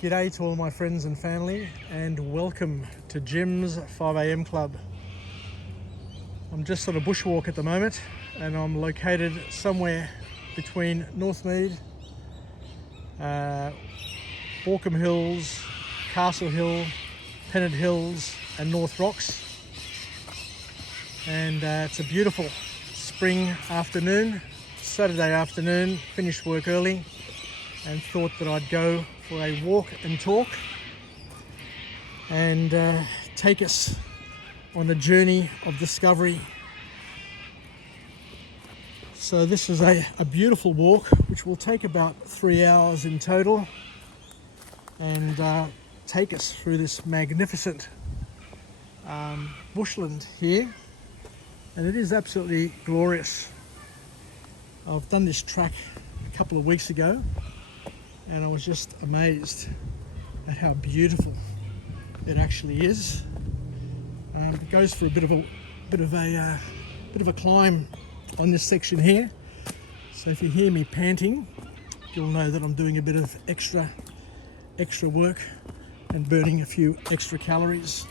G'day to all my friends and family, and welcome to Jim's 5am Club. I'm just on a bushwalk at the moment, and I'm located somewhere between Northmead, Borkham Hills, Castle Hill, Pennant Hills and North Rocks. And it's a beautiful spring afternoon, Saturday afternoon, finished work early and thought that I'd go for a walk and talk and take us on a journey of discovery. So this is a beautiful walk which will take about 3 hours in total and take us through this magnificent bushland here, and it is absolutely glorious. I've done this track a couple of weeks ago and I was just amazed at how beautiful it actually is. It goes for a bit of a climb on this section here. So if you hear me panting, you'll know that I'm doing a bit of extra work and burning a few extra calories.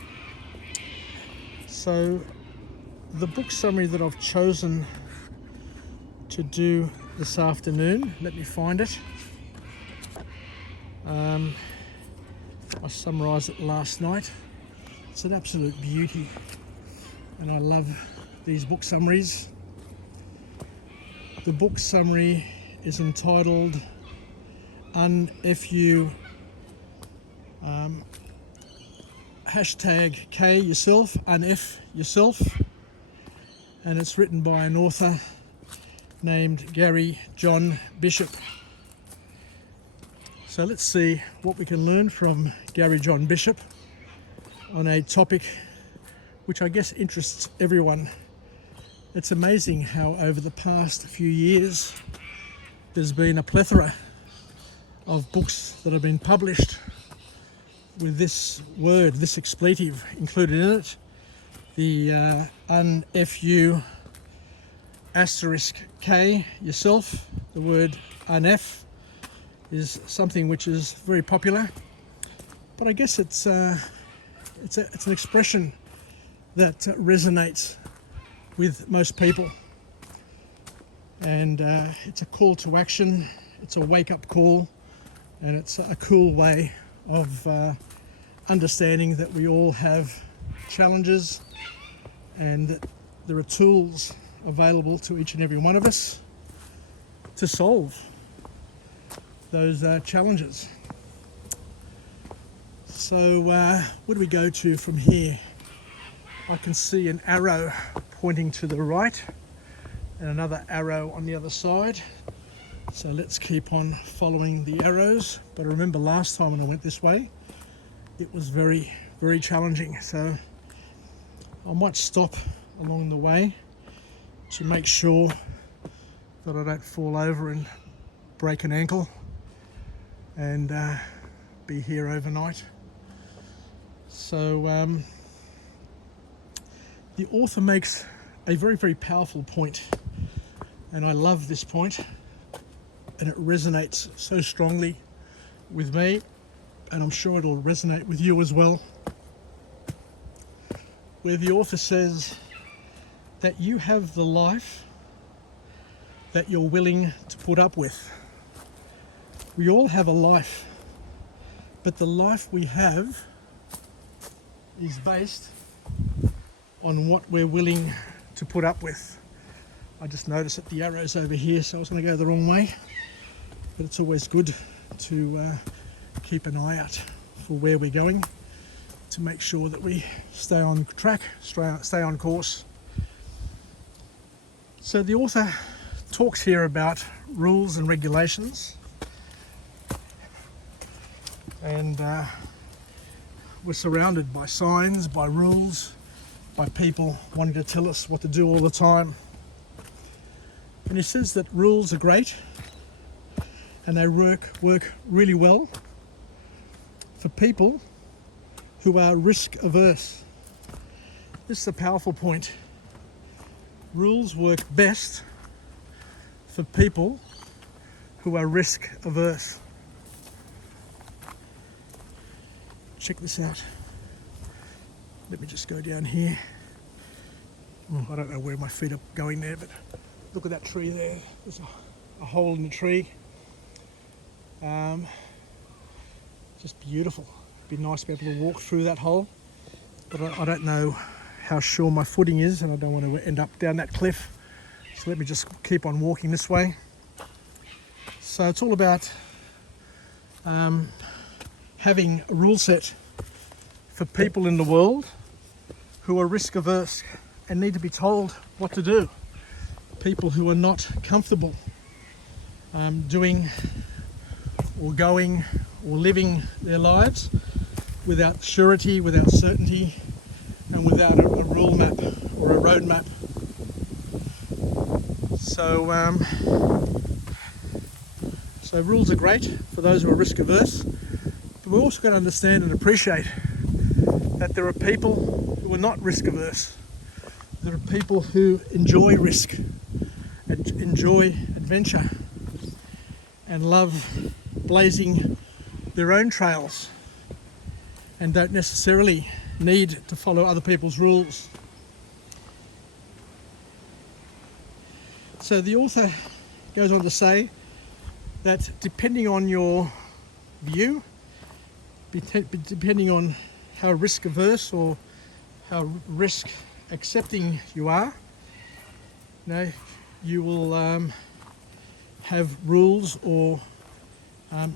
So the book summary that I've chosen to do this afternoon, let me find it. I summarised it last night. It's an absolute beauty and I love these book summaries. The book summary is entitled Unfu #K yourself, unf yourself, and it's written by an author named Gary John Bishop. So let's see what we can learn from Gary John Bishop on a topic which I guess interests everyone. It's amazing how over the past few years there's been a plethora of books that have been published with this word, this expletive included in it, the unfu *K yourself. The word unf is something which is very popular, but I guess it's an expression that resonates with most people, and it's a call to action, it's a wake-up call, and it's a cool way of understanding that we all have challenges and that there are tools available to each and every one of us to solve those challenges. So where do we go to from here? I can see an arrow pointing to the right and another arrow on the other side. So let's keep on following the arrows. But I remember last time when I went this way, it was very, very challenging. So I might stop along the way to make sure that I don't fall over and break an ankle and be here overnight. So the author makes a very, very powerful point, and I love this point, and it resonates so strongly with me, and I'm sure it'll resonate with you as well, where the author says that you have the life that you're willing to put up with. We all have a life, but the life we have is based on what we're willing to put up with. I just noticed that the arrow's over here, so I was going to go the wrong way, but it's always good to keep an eye out for where we're going to make sure that we stay on track, stay on course. So the author talks here about rules and regulations, and we're surrounded by signs, by rules, by people wanting to tell us what to do all the time. And he says that rules are great and they work really well for people who are risk averse. This is a powerful point. Rules work best for people who are risk averse. check this out. Let me just go down here. Oh, I don't know where my feet are going there, but look at that tree there. There's a hole in the tree. Just beautiful. It'd be nice to be able to walk through that hole, but I don't know how sure my footing is, and I don't want to end up down that cliff. So let me just keep on walking this way. So it's all about having a rule set for people in the world who are risk averse and need to be told what to do. People who are not comfortable doing or going or living their lives without surety, without certainty, and without a rule map or a road map. So rules are great for those who are risk averse, but we've also got to understand and appreciate that there are people who are not risk averse. There are people who enjoy risk and enjoy adventure and love blazing their own trails and don't necessarily need to follow other people's rules. So the author goes on to say that depending on your view, depending on how risk averse or how risk accepting you are, you will have rules or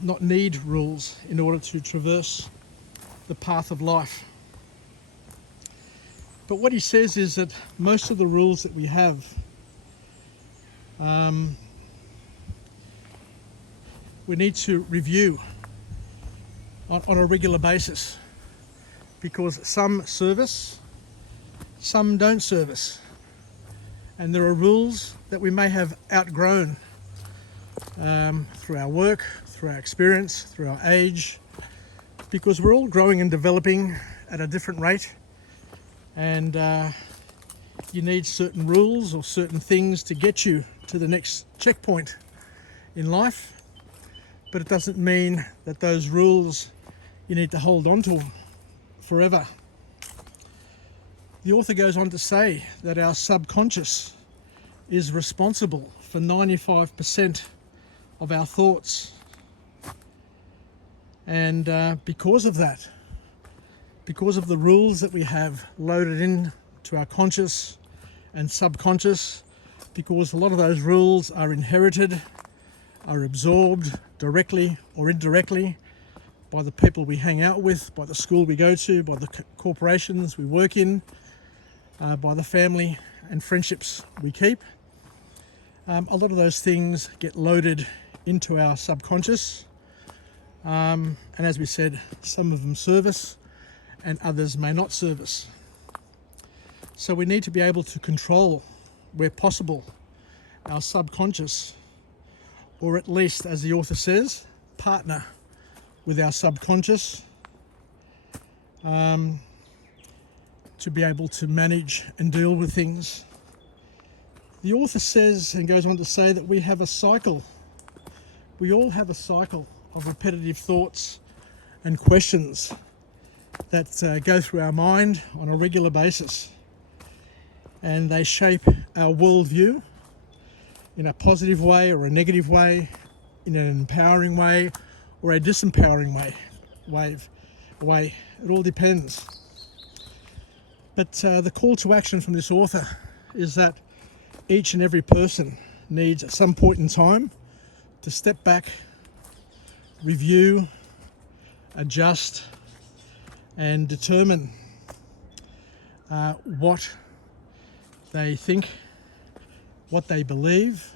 not need rules in order to traverse the path of life. But what he says is that most of the rules that we have we need to review on a regular basis, because some serve us, some don't serve us, and there are rules that we may have outgrown through our work, through our experience, through our age, because we're all growing and developing at a different rate, and you need certain rules or certain things to get you to the next checkpoint in life, but it doesn't mean that those rules you need to hold on to forever. The author goes on to say that our subconscious is responsible for 95% of our thoughts, and because of that, because of the rules that we have loaded into our conscious and subconscious, because a lot of those rules are inherited, are absorbed directly or indirectly by the people we hang out with, by the school we go to, by the corporations we work in, by the family and friendships we keep. A lot of those things get loaded into our subconscious, and as we said, some of them serve us and others may not serve us. So we need to be able to control, where possible, our subconscious, or at least, as the author says, partner with our subconscious to be able to manage and deal with things. The author says and goes on to say that we have a cycle. We all have a cycle of repetitive thoughts and questions that go through our mind on a regular basis, and they shape our worldview in a positive way or a negative way, in an empowering way or a disempowering way. It all depends. But the call to action from this author is that each and every person needs at some point in time to step back, review, adjust, and determine what they think, what they believe,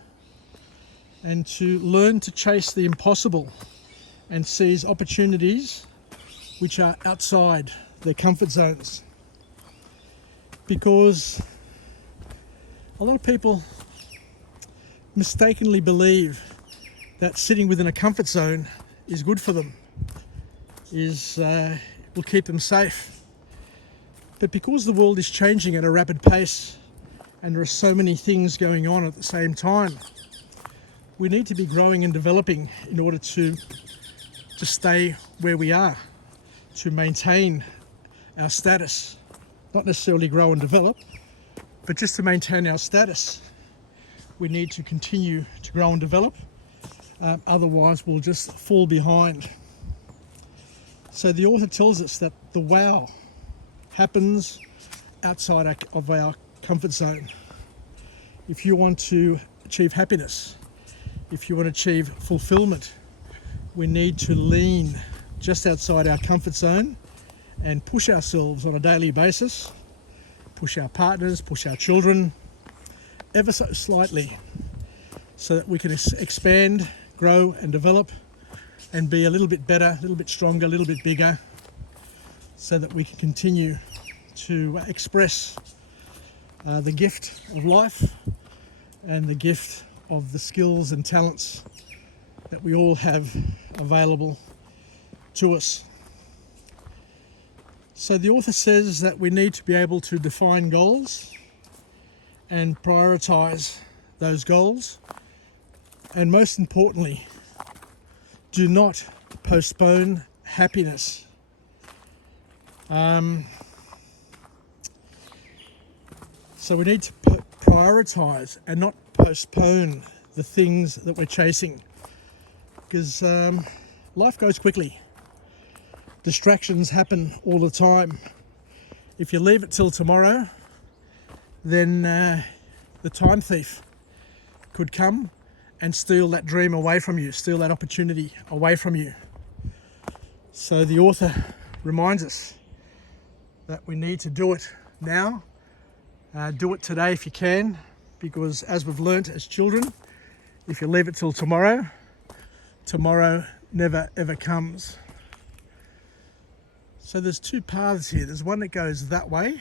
and to learn to chase the impossible and seize opportunities which are outside their comfort zones. Because a lot of people mistakenly believe that sitting within a comfort zone is good for them, will keep them safe. But because the world is changing at a rapid pace and there are so many things going on at the same time, we need to be growing and developing in order to stay where we are, to maintain our status, not necessarily grow and develop, but just to maintain our status, we need to continue to grow and develop. Otherwise, we'll just fall behind. So the author tells us that the wow happens outside of our comfort zone. If you want to achieve happiness, if you want to achieve fulfillment, we need to lean just outside our comfort zone and push ourselves on a daily basis, push our partners, push our children, ever so slightly, so that we can expand, grow and develop and be a little bit better, a little bit stronger, a little bit bigger, so that we can continue to express the gift of life and the gift of the skills and talents that we all have available to us. So the author says that we need to be able to define goals and prioritize those goals, and most importantly, do not postpone happiness. So we need to prioritize and not postpone the things that we're chasing, because life goes quickly. Distractions happen all the time. If you leave it till tomorrow, then the time thief could come and steal that dream away from you, steal that opportunity away from you. So the author reminds us that we need to do it now. Do it today if you can, because as we've learnt as children, if you leave it till tomorrow, tomorrow never ever comes. So there's two paths here. There's one that goes that way.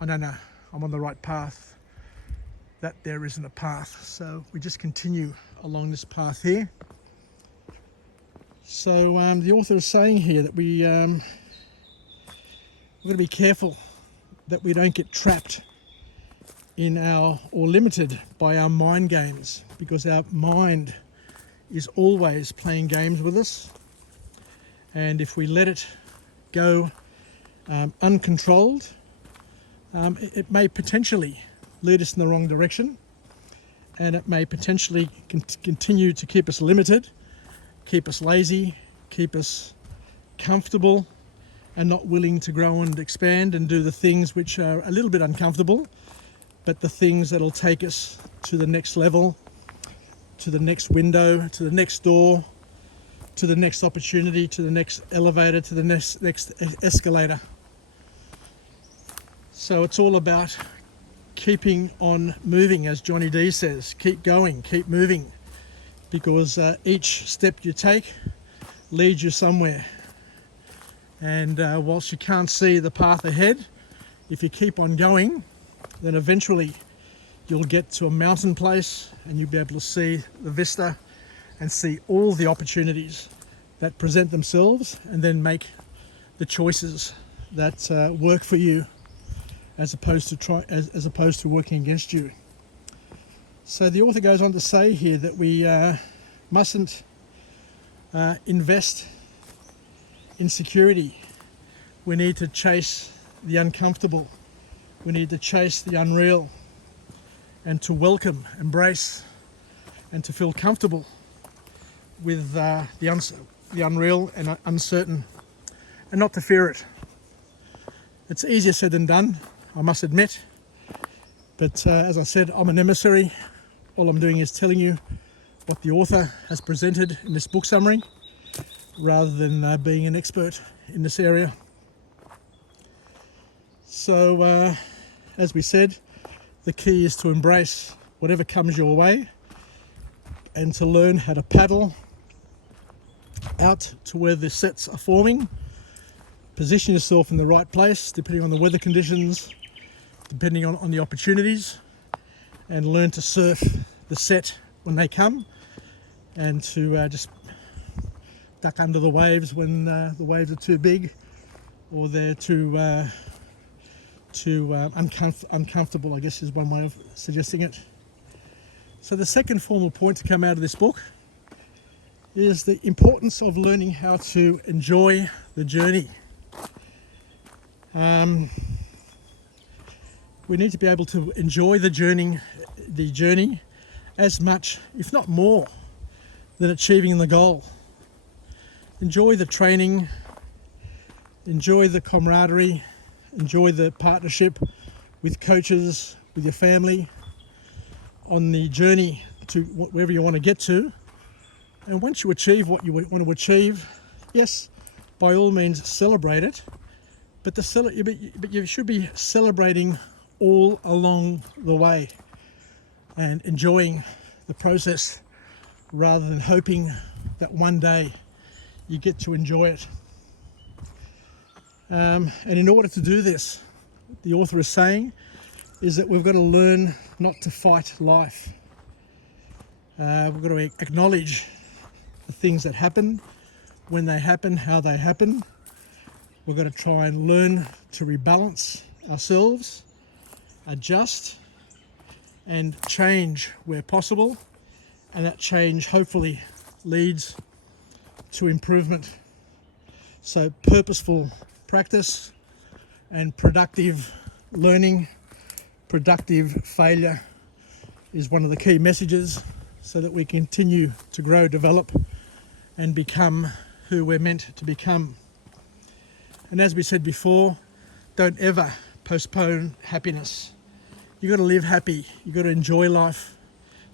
I don't know, I'm on the right path. That there isn't a path. So we just continue along this path here. So the author is saying here that we've got to be careful that we don't get trapped in or limited by our mind games, because our mind is always playing games with us, and if we let it go uncontrolled, it may potentially lead us in the wrong direction, and it may potentially continue to keep us limited, keep us lazy, keep us comfortable and not willing to grow and expand and do the things which are a little bit uncomfortable, but the things that'll take us to the next level, to the next window, to the next door, to the next opportunity, to the next elevator, to the next escalator. So it's all about keeping on moving, as Johnny D says. Keep going, keep moving, because each step you take leads you somewhere. And whilst you can't see the path ahead, if you keep on going, then eventually you'll get to a mountain place and you'll be able to see the vista and see all the opportunities that present themselves, and then make the choices that work for you, as opposed to working against you. So the author goes on to say here that we mustn't invest in security. We need to chase the uncomfortable. We need to chase the unreal, and to welcome, embrace, and to feel comfortable with the unreal and uncertain, and not to fear it. It's easier said than done, I must admit, but as I said, I'm an emissary. All I'm doing is telling you what the author has presented in this book summary, rather than being an expert in this area. So as we said, the key is to embrace whatever comes your way, and to learn how to paddle out to where the sets are forming. Position yourself in the right place depending on the weather conditions, depending on the opportunities, and learn to surf the set when they come, and to just duck under the waves when the waves are too big, or they're too uncomfortable, I guess is one way of suggesting it. So the second formal point to come out of this book is the importance of learning how to enjoy the journey. We need to be able to enjoy the journey as much, if not more, than achieving the goal. Enjoy the training, enjoy the camaraderie, enjoy the partnership with coaches, with your family, on the journey to wherever you want to get to. And once you achieve what you want to achieve, yes, by all means celebrate it, but you should be celebrating all along the way and enjoying the process rather than hoping that one day you get to enjoy it. And in order to do this, the author is saying, is that we've got to learn not to fight life. We've got to acknowledge the things that happen, when they happen, how they happen. We've got to try and learn to rebalance ourselves, adjust, and change where possible. And that change hopefully leads to improvement. So purposeful practice and productive learning, productive failure is one of the key messages, so that we continue to grow, develop, and become who we're meant to become. And as we said before, don't ever postpone happiness. You've got to live happy. You've got to enjoy life.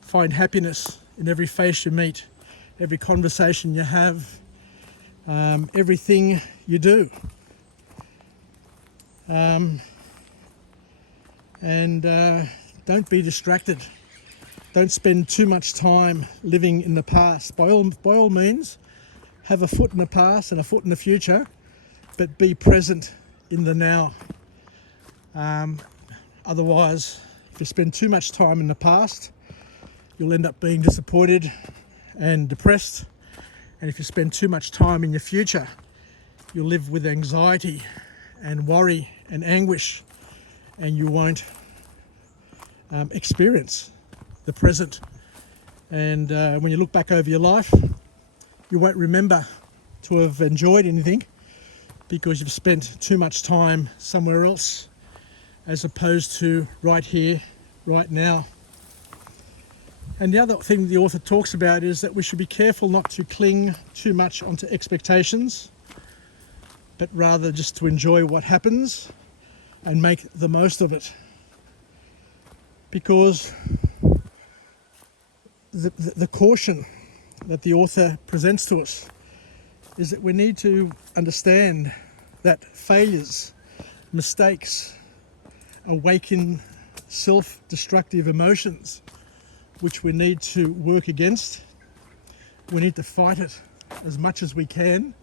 Find happiness in every face you meet, every conversation you have, everything you do. And don't be distracted. Don't spend too much time living in the past. By all means, have a foot in the past and a foot in the future, but be present in the now. Otherwise, if you spend too much time in the past, you'll end up being disappointed and depressed. And if you spend too much time in your future, you'll live with anxiety and worry and anguish, and you won't experience the present. And when you look back over your life, you won't remember to have enjoyed anything, because you've spent too much time somewhere else as opposed to right here, right now. And the other thing the author talks about is that we should be careful not to cling too much onto expectations, but rather just to enjoy what happens and make the most of it. Because the caution that the author presents to us is that we need to understand that failures, mistakes, awaken self-destructive emotions, which we need to work against. We need to fight it as much as we can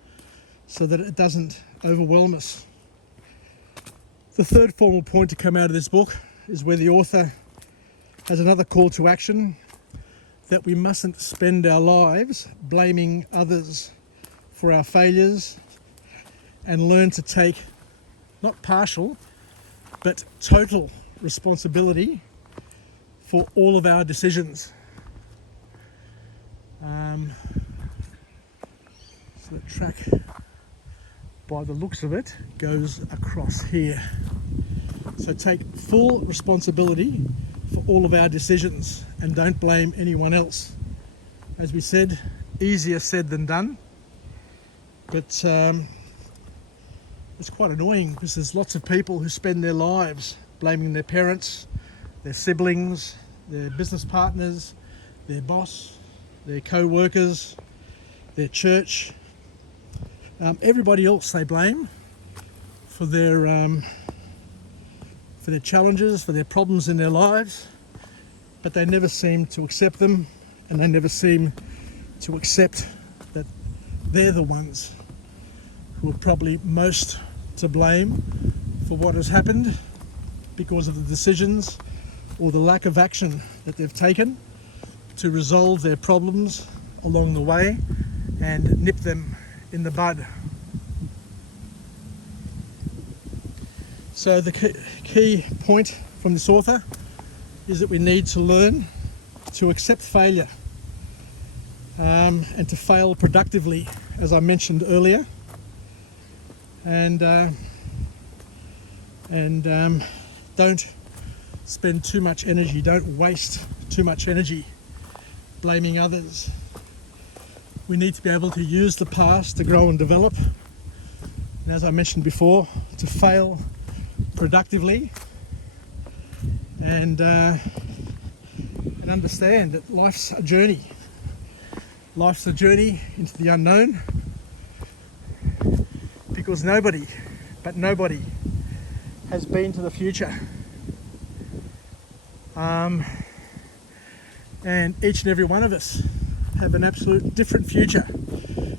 so that it doesn't overwhelm us. The third formal point to come out of this book is where the author has another call to action, that we mustn't spend our lives blaming others for our failures, and learn to take not partial but total responsibility for all of our decisions. So the track, by the looks of it, goes across here. So take full responsibility for all of our decisions and don't blame anyone else. As we said, easier said than done, but it's quite annoying because there's lots of people who spend their lives blaming their parents, their siblings, their business partners, their boss, their co-workers, their church, everybody else they blame for their challenges, for their problems in their lives, but they never seem to accept them, and they never seem to accept that they're the ones who are probably most to blame for what has happened because of the decisions or the lack of action that they've taken to resolve their problems along the way and nip them in the bud. So the key point from this author is that we need to learn to accept failure. and to fail productively, as I mentioned earlier, and don't spend too much energy, don't waste too much energy blaming others. We need to be able to use the past to grow and develop, and as I mentioned before, to fail productively, and understand that life's a journey. Life's a journey into the unknown, because nobody has been to the future. And each and every one of us have an absolute different future,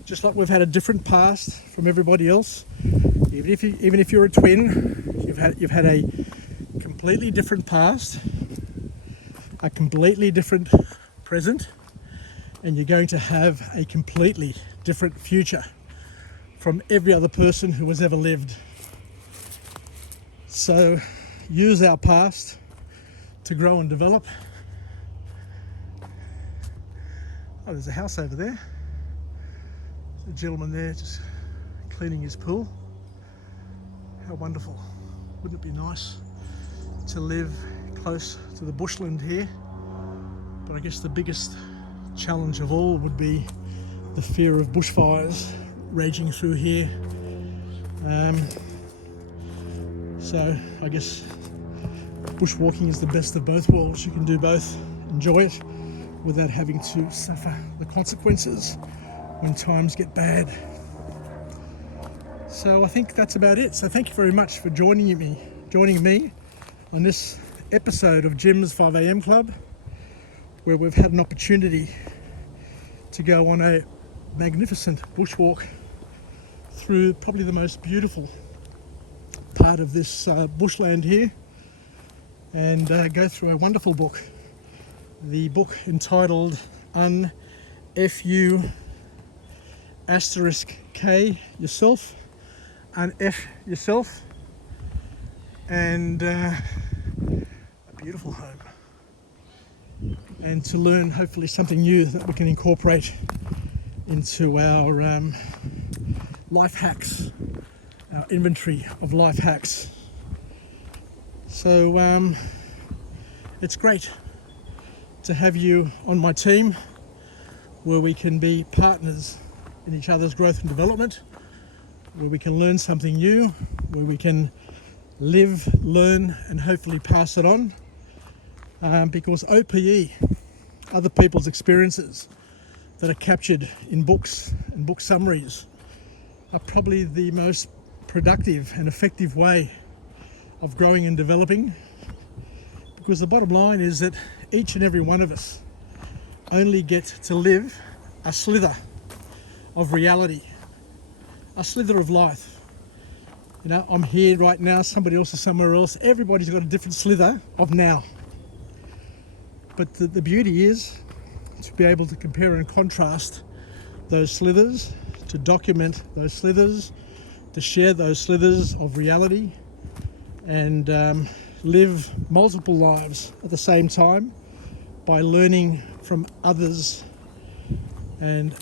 just like we've had a different past from everybody else. Even if you're a twin, you've had a completely different past, a completely different present, and you're going to have a completely different future from every other person who has ever lived. So use our past to grow and develop. Oh, there's a house over there. There's a gentleman there just cleaning his pool. How wonderful. Wouldn't it be nice to live close to the bushland here? But I guess the biggest challenge of all would be the fear of bushfires raging through here. So I guess bushwalking is the best of both worlds. You can do both, enjoy it, without having to suffer the consequences when times get bad. So I think that's about it. So thank you very much for joining me on this episode of Jim's 5am Club, where we've had an opportunity to go on a magnificent bushwalk through probably the most beautiful part of this bushland here, and go through a wonderful book, the book entitled Unfu *K yourself, Unf yourself, and a beautiful home, and to learn hopefully something new that we can incorporate into our life hacks, our inventory of life hacks. So it's great to have you on my team, where we can be partners in each other's growth and development, where we can learn something new, where we can live, learn, and hopefully pass it on, because OPE, other people's experiences that are captured in books and book summaries, are probably the most productive and effective way of growing and developing, because the bottom line is that each and every one of us only get to live a slither of reality, a slither of life. You know, I'm here right now, somebody else is somewhere else, everybody's got a different slither of now. But the beauty is to be able to compare and contrast those slithers, to document those slithers, to share those slithers of reality, and live multiple lives at the same time by learning from others, and,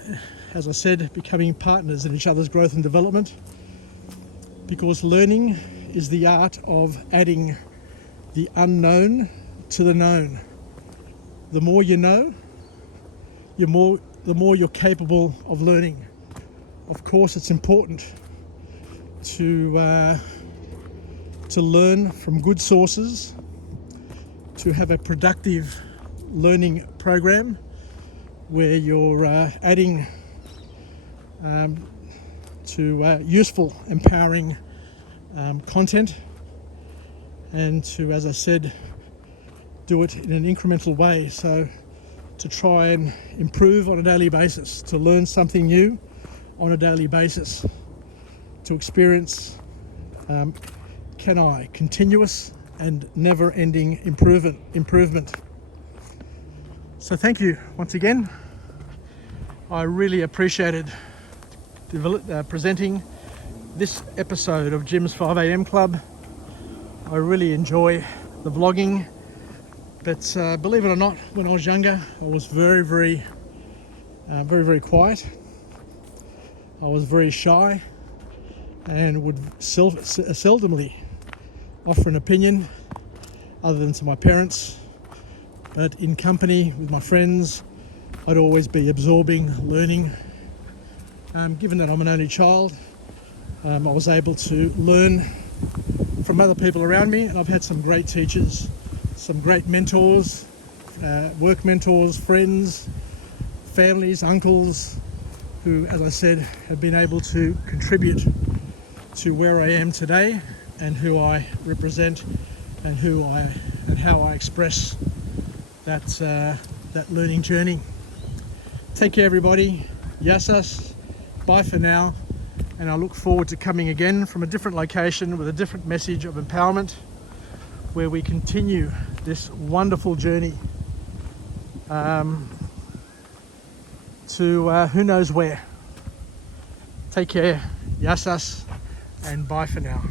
as I said, becoming partners in each other's growth and development, because learning is the art of adding the unknown to the known. The more you know, the more you're capable of learning. Of course, it's important to learn from good sources, to have a productive learning program where you're adding to useful, empowering content, and to, as I said, do it in an incremental way. So to try and improve on a daily basis, to learn something new on a daily basis, to experience continuous and never-ending improvement. So thank you once again. I really appreciated presenting this episode of Jim's 5am Club. I really enjoy the vlogging, but believe it or not, when I was younger, I was very, very very, very quiet. I was very shy and would seldomly offer an opinion other than to my parents. But in company with my friends, I'd always be absorbing, learning. Given that I'm an only child, I was able to learn from other people around me, and I've had some great teachers, some great mentors, work mentors, friends, families, uncles, who, as I said, have been able to contribute to where I am today and who I represent and how I express that learning journey. Take care, everybody. Yasas. Bye for now. And I look forward to coming again from a different location with a different message of empowerment, where we continue this wonderful journey to who knows where. Take care, yasas, and bye for now.